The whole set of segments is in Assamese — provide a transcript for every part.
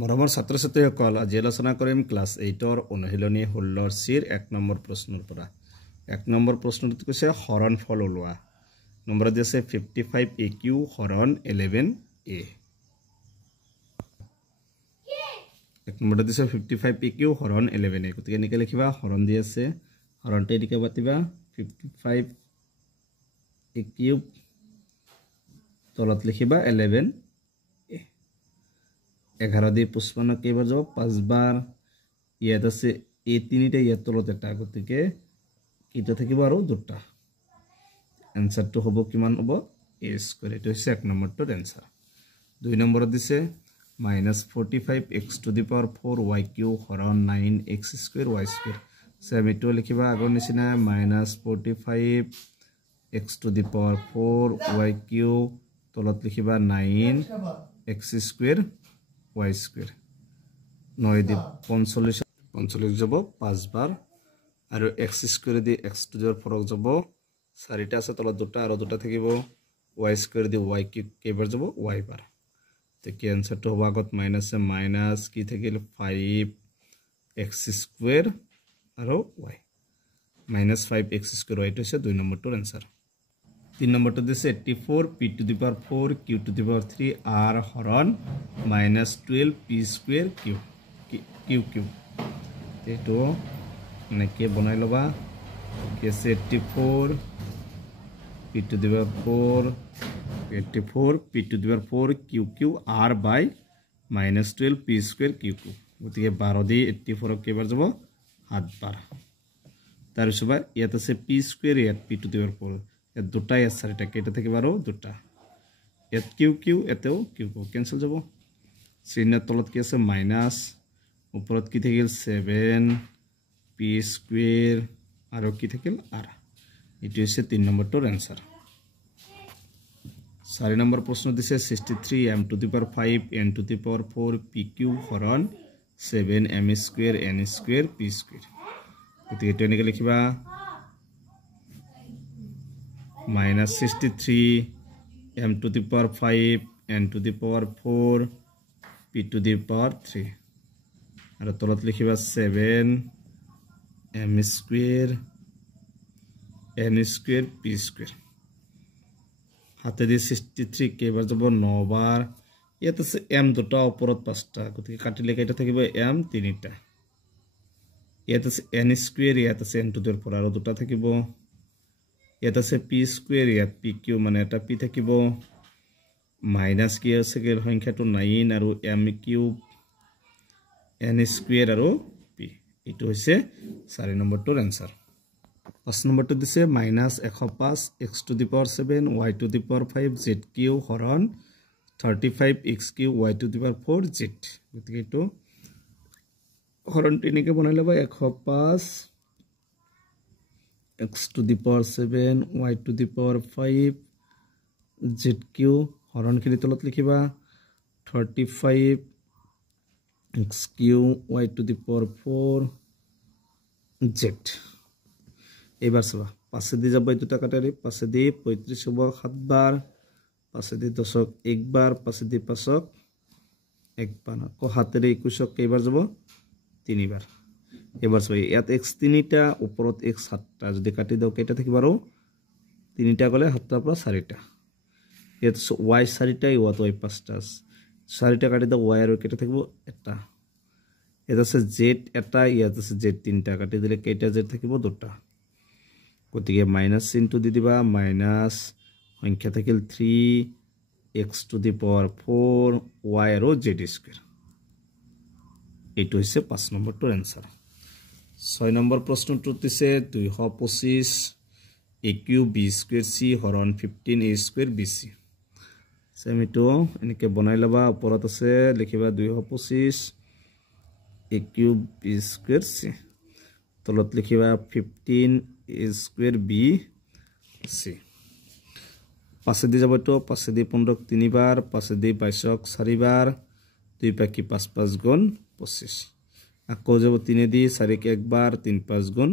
মৰমৰ ছাত্ৰ ছাত্ৰীসকল আজি আলোচনা কৰিম ক্লাছ 8ৰ অনুশীলনী 16 চিৰ 1 নম্বৰ প্ৰশ্নৰ পৰা 1 নম্বৰ প্ৰশ্নটো কৈছে হৰণ ফল ওলোৱা নম্বৰ দিছে 55AQ হৰণ 11A 1 নম্বৰ দিছে 55AQ হৰণ 11A গতিকে এনেকৈ লিখিবা হৰণ দি আছে হৰণটো এদিকে বাতিবা 55AQ তলত লিখিবা 11 11 দি 55 কেইবাৰ যাব 5 বাৰ ইয়াত আছে এই তিনিটা ইয়াত তলত এটা গতিকে কিটা থাকিব আৰু দুটা আনসাৰটো হ'ব কিমান হ'ব a স্কয়াৰ এটো হৈছে 1 নম্বৰটোৰ আনসাৰ 2 নম্বৰত দিছে -45x to the power 4yq হৰণ 9x square y square সেমিটো লিখিবা আগৰ নিচিনা -45x to the power 4yq তলত লিখিবা 9x square y square 9 দি 45 যাব 5 বাৰ আৰু x square the x to the power যাব 4টা আছে তলত দুটা আৰু দুটা থাকিব y square দি y কেইবাৰ যাব y বাৰ তে কি আনসাৰটো হ'ব আগত মাইনাস মাইনাস কি থাকিল 5x square আৰু y -5x square y টো হৈছে 2 নম্বৰটোৰ আনসাৰ 3 নম্বৰটো দিছে 84 p to the power 4 q to the power 3 r হৰণ -12 p square q এটো এনেকে বনাই লবা কি আছে 84 p to the power 4 p to the power 4 q r by -12 p square q গতিকে 12 দি 84 কেইবাৰ যাব 7 বাৰ তাৰ পিছত ইয়াত আছে p square ইয়াত p to the power 4 এত দুটা আছে চাৰিটা কেইটা থাকিব আৰু দুটা এত q এতেও q ক্যান্সেল যাব চিহ্নৰ তলত কি আছে মাইনাস ওপৰত কি থাকিল 7 p square আৰু কি থাকিল r এটো হৈছে 3 নম্বৰটোৰ আনসাৰ 4 নম্বৰ প্ৰশ্ন দিছে 63 m to the power 5 n to the power 4 pq হৰণ 7 m square n square p square গতিকে এটো এনেকৈ লিখিবা -63 m to the power 5 n to the power 4 p to the power 3 আৰু তলত লিখিবা 7 m square n square p square হাতে দি 63 কেইবাৰ যাব 9 বাৰ ইয়াত আছে m দুটা ওপৰত পাঁচটা গতিকে কাটিলে কেইটা থাকিব m তিনিটা ইয়াত আছে n square ইয়াত আছে n to the power আৰু দুটা থাকিব ইয়াত আছে p square ইয়াত pq মানে এটা p থাকিব মাইনাস কি আছে কি সংখ্যাটো 9 আৰু m কিউব n square আৰু p এটো হৈছে 4 নম্বৰটোৰ আনসাৰ 5 নম্বৰটো দিছে -105 x to the power 7 y to the power 5 zq হৰণ 35xq y to the power 4 z গতিকে এটো হৰণ তিনিকে বনাই লবা 105 x to the power 7 y to the power 5 zq হৰণ খিনি তলত লিখিবা 35 xq y to the power 4 z এবাৰ সবা পাছে দি যাব এই দুটা কাটাৰি পাছে দি 35 হ'ব 7 বাৰ পাছে দি 10ক 1 বাৰ পাছে দি 5ক 1 বাৰ কো হাতেৰে 21ক কেইবাৰ যাব 3 বাৰ এবাৰ সবা ইয়াত x তিনিটা ওপৰত x 7টা যদি কাটি দাও কেইটা থাকিব আৰু তিনিটা গলে 7টাৰ পৰা 4টা ইয়াত y 4টা ইয়াত y 5টা 4টা কাটি দাও y আৰু কেইটা থাকিব এটা এটা আছে z এটা ইয়াত আছে z তিনিটা কাটি দিলে কেইটা z থাকিব দুটা গতিকে মাইনাস চিনটো দি দিবা মাইনাস সংখ্যা থাকিল 3x to the power 4 y আৰু z স্কয়াৰ এটো হৈছে 5 নম্বৰটোৰ আনসাৰ 6 নম্বৰ প্ৰশ্নটো দিছে 225 aq b square c হৰণ 15a square bc সেমিটো এনেকে বনাই লবা ওপৰত আছে লিখিবা 225 aq b square c তলত লিখিবা 15a square b c পাছে দি যাব তো পাছে দি 15ক 3 বাৰ পাছে দি 22ক 4 বাৰ 2 পাকি 5 5 গুণ 25 আকৌ যাব 3 দি 4ক 1 বাৰ 3 5 গুণ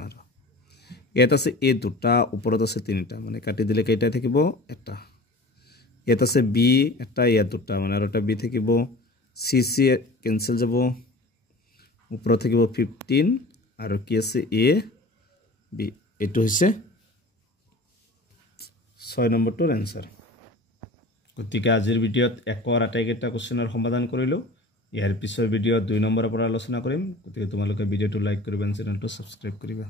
12 ইয়াত আছে এই দুটা ওপৰত আছে তিনিটা মানে কাটি দিলে কেইটা থাকিব এটা ইয়াত আছে b এটা ইয়াত দুটা মানে আৰু এটা b থাকিব চি চি কেঞ্চেল যাব ওপৰত থাকিব 15 আৰু কি আছে এ বি এটো হৈছে 6 নম্বৰটোৰ এনসাৰ গতিকে আজিৰ ভিডিঅ'ত একৰ আটাইকেইটা কোৱেশ্চনৰ সমাধান কৰিলো ইয়াৰ পিছৰ ভিডিঅ'ত 2 নম্বৰৰ পৰা আলোচনা কৰিম গতিকে তোমালোকে ভিডিঅ'টো লাইক কৰিবা চেনেলটো সাবস্ক্ৰাইব কৰিবা